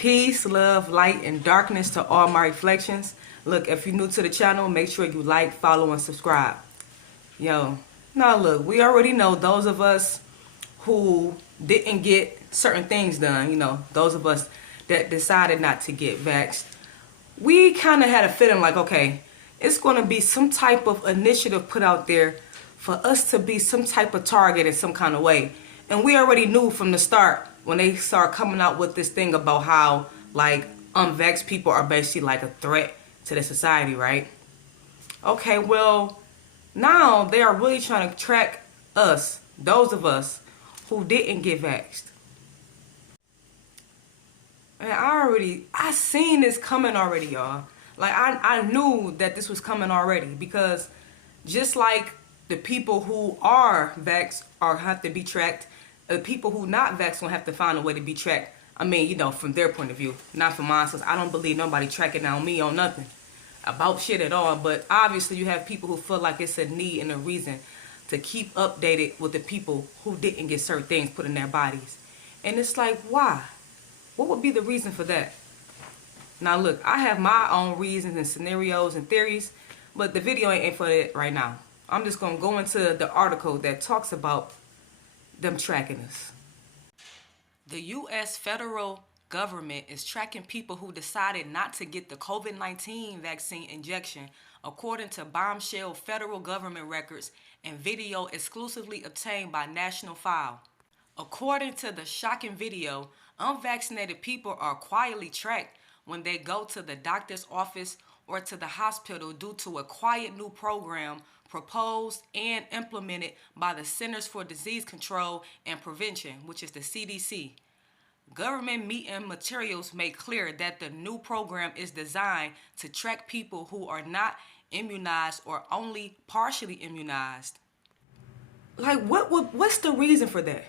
Peace, love, light, and darkness to all my reflections. Look, if you're new to the channel, make sure you like, follow, and subscribe. Yo, now look, we already know those of us who didn't get certain things done, those of us that decided not to get vaxxed, we kind of had a feeling like, okay, it's going to be some type of initiative put out there for us to be some type of target in some kind of way. And we already knew from the start when they started coming out with this thing about how, like, unvaxxed people are basically like a threat to the society, right? Okay, well, now they are really trying to track us, those of us who didn't get vaxxed. And I seen this coming already, y'all. Like, I knew that this was coming already, because just like the people who are vaxxed have to be tracked, the people who not vaxxed will have to find a way to be tracked. I mean, from their point of view, not from mine, since I don't believe nobody tracking down me on nothing about shit at all. But obviously you have people who feel like it's a need and a reason to keep updated with the people who didn't get certain things put in their bodies. And it's like, why? What would be the reason for that? Now look, I have my own reasons and scenarios and theories, but the video ain't for it right now. I'm just going to go into the article that talks about them tracking us. The U.S. federal government is tracking people who decided not to get the COVID-19 vaccine injection, according to bombshell federal government records and video exclusively obtained by National File. According to the shocking video, unvaccinated people are quietly tracked when they go to the doctor's office or to the hospital due to a quiet new program proposed and implemented by the Centers for Disease Control and Prevention, which is the CDC. Government meeting materials make clear that the new program is designed to track people who are not immunized or only partially immunized. Like, what's the reason for that?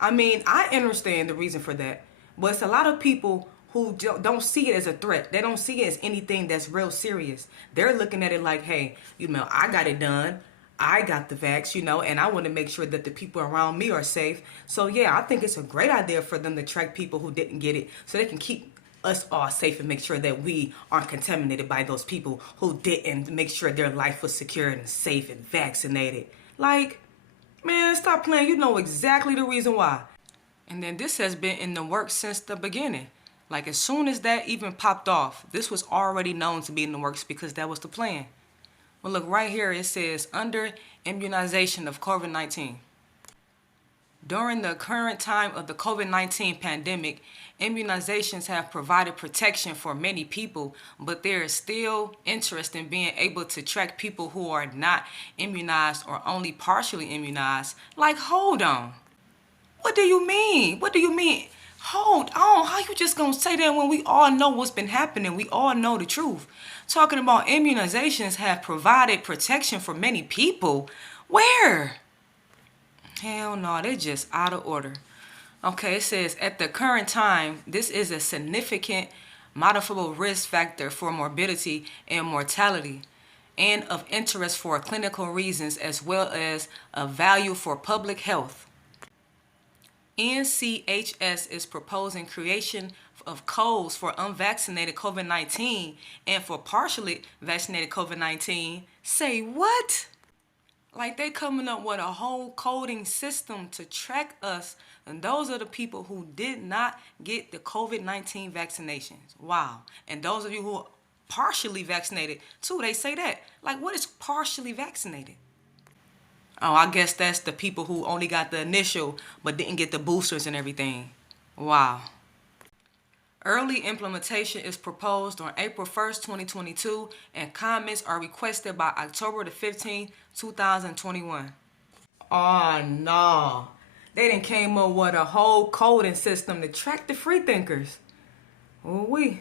I mean, I understand the reason for that, but it's a lot of people who don't see it as a threat. They don't see it as anything that's real serious. They're looking at it like, hey, I got it done. I got the vax, and I want to make sure that the people around me are safe. So yeah, I think it's a great idea for them to track people who didn't get it so they can keep us all safe and make sure that we aren't contaminated by those people who didn't, make sure their life was secure and safe and vaccinated. Like, man, stop playing. You know exactly the reason why. And then this has been in the works since the beginning. Like, as soon as that even popped off, this was already known to be in the works because that was the plan. Well, look, right here it says, under immunization of COVID-19. During the current time of the COVID-19 pandemic, immunizations have provided protection for many people, but there is still interest in being able to track people who are not immunized or only partially immunized. Like, hold on. What do you mean? What do you mean? Hold on, how you just gonna say that when we all know what's been happening? We all know the truth. Talking about immunizations have provided protection for many people. Where? Hell no, they're just out of order. Okay, it says, at the current time, this is a significant modifiable risk factor for morbidity and mortality, and of interest for clinical reasons as well as of value for public health. NCHS is proposing creation of codes for unvaccinated COVID-19 and for partially vaccinated COVID-19. Say what? Like, they coming up with a whole coding system to track us, and those are the people who did not get the COVID-19 vaccinations. Wow. And those of you who are partially vaccinated too, they say that. Like, what is partially vaccinated? Oh, I guess that's the people who only got the initial but didn't get the boosters and everything. Wow. Early implementation is proposed on April 1st, 2022, and comments are requested by October the 15th, 2021. Oh, no. They done came up with a whole coding system to track the free thinkers. Ooh-wee.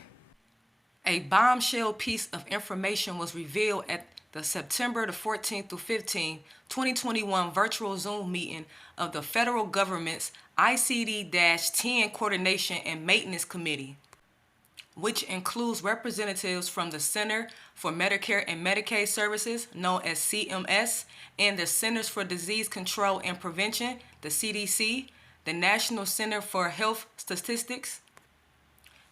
A bombshell piece of information was revealed at the September the 14th through 15th, 2021 virtual Zoom meeting of the federal government's ICD-10 Coordination and Maintenance Committee, which includes representatives from the Center for Medicare and Medicaid Services, known as CMS, and the Centers for Disease Control and Prevention, the CDC, the National Center for Health Statistics,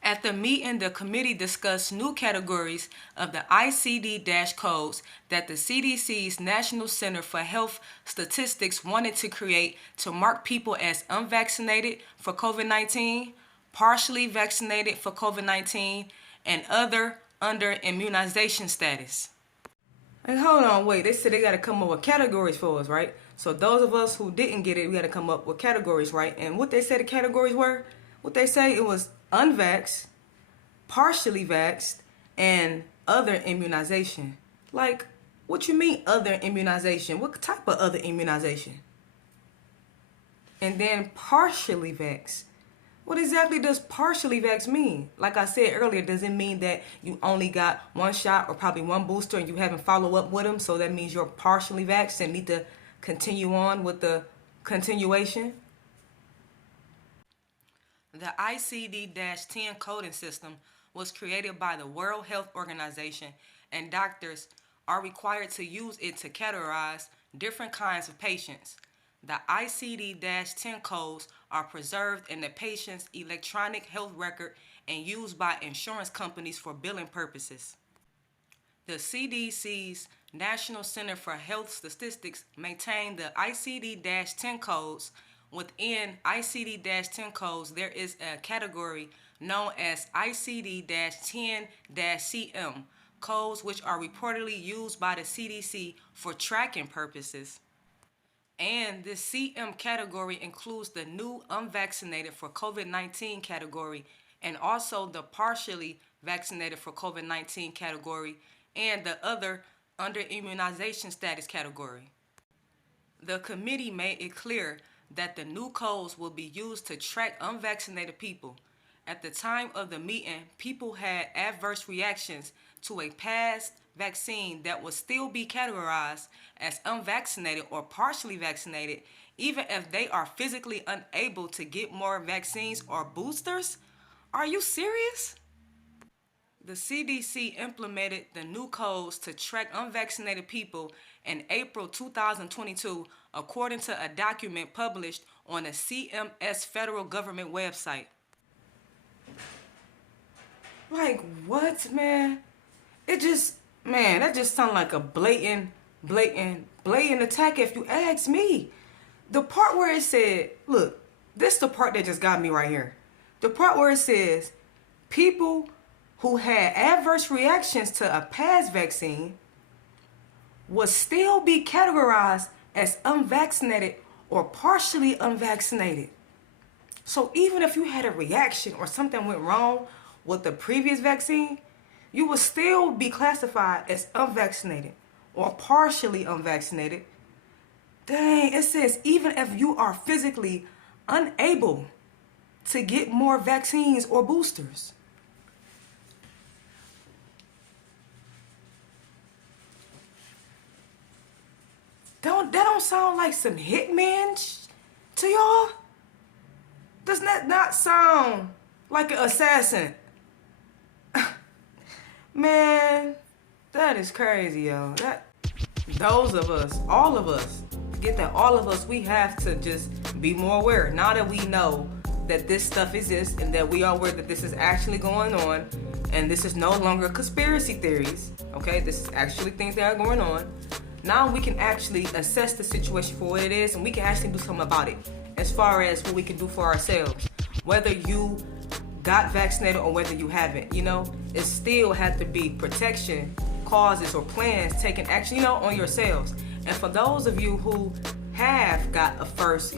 At the meeting, the committee discussed new categories of the ICD-codes that the CDC's National Center for Health Statistics wanted to create to mark people as unvaccinated for COVID-19, partially vaccinated for COVID-19, and other under immunization status. Hey, hold on, wait. They said they got to come up with categories for us, right? So those of us who didn't get it, we got to come up with categories, right? And what they said the categories were, what they say it was unvaxxed, partially vaxxed, and other immunization. Like, what you mean other immunization? What type of other immunization? And then partially vaxxed. What exactly does partially vaxxed mean? Like I said earlier, does it mean that you only got one shot or probably one booster and you haven't followed up with them, so that means you're partially vaxxed and need to continue on with the continuation? The ICD-10 coding system was created by the World Health Organization, and doctors are required to use it to categorize different kinds of patients. The ICD-10 codes are preserved in the patient's electronic health record and used by insurance companies for billing purposes. The CDC's National Center for Health Statistics maintain the ICD-10 codes. Within ICD-10 codes, there is a category known as ICD-10-CM codes, which are reportedly used by the CDC for tracking purposes. And this CM category includes the new unvaccinated for COVID-19 category, and also the partially vaccinated for COVID-19 category, and the other under immunization status category. The committee made it clear that the new codes will be used to track unvaccinated people. At the time of the meeting, people had adverse reactions to a past vaccine that would still be categorized as unvaccinated or partially vaccinated, even if they are physically unable to get more vaccines or boosters? Are you serious? The CDC implemented the new codes to track unvaccinated people in April 2022, according to a document published on the CMS federal government website. Like, what, man? That just sounds like a blatant attack if you ask me. The part where it said, look, this is the part that just got me right here. The part where it says, people who had adverse reactions to a past vaccine would still be categorized as unvaccinated or partially unvaccinated. So even if you had a reaction or something went wrong with the previous vaccine, you will still be classified as unvaccinated or partially unvaccinated. Dang, it says even if you are physically unable to get more vaccines or boosters. That don't sound like some hitman to y'all? Does that not sound like an assassin? Man, that is crazy, yo. Those of us, all of us, get that all of us, we have to just be more aware. Now that we know that this stuff exists and that we are aware that this is actually going on, and this is no longer conspiracy theories, okay? This is actually things that are going on. Now we can actually assess the situation for what it is, and we can actually do something about it as far as what we can do for ourselves. Whether you got vaccinated or whether you haven't, it still has to be protection, causes, or plans taking action, on yourselves. And for those of you who have got a first,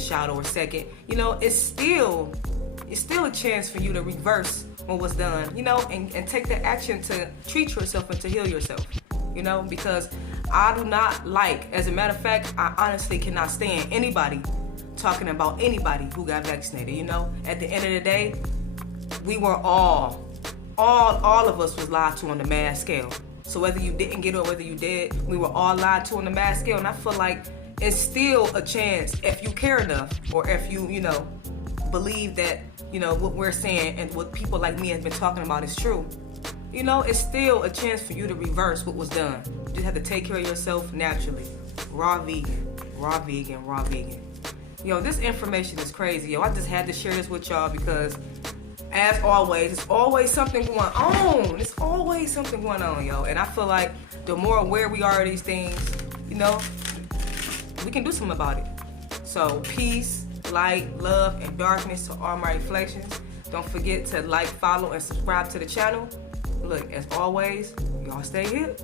shot or a second, it's still a chance for you to reverse what was done, and take the action to treat yourself and to heal yourself, because I do not like, as a matter of fact, I honestly cannot stand anybody talking about anybody who got vaccinated, At the end of the day, we were all of us was lied to on the mass scale. So whether you didn't get it or whether you did, we were all lied to on the mass scale. And I feel like it's still a chance if you care enough, or if you, believe that, what we're saying and what people like me have been talking about is true. It's still a chance for you to reverse what was done. You just have to take care of yourself naturally. Raw vegan. Yo, this information is crazy. Yo, I just had to share this with y'all because as always, it's always something going on. It's always something going on, yo. And I feel like the more aware we are of these things, you know, we can do something about it. So peace, light, love, and darkness to all my reflections. Don't forget to like, follow, and subscribe to the channel. Look, as always, y'all stay here.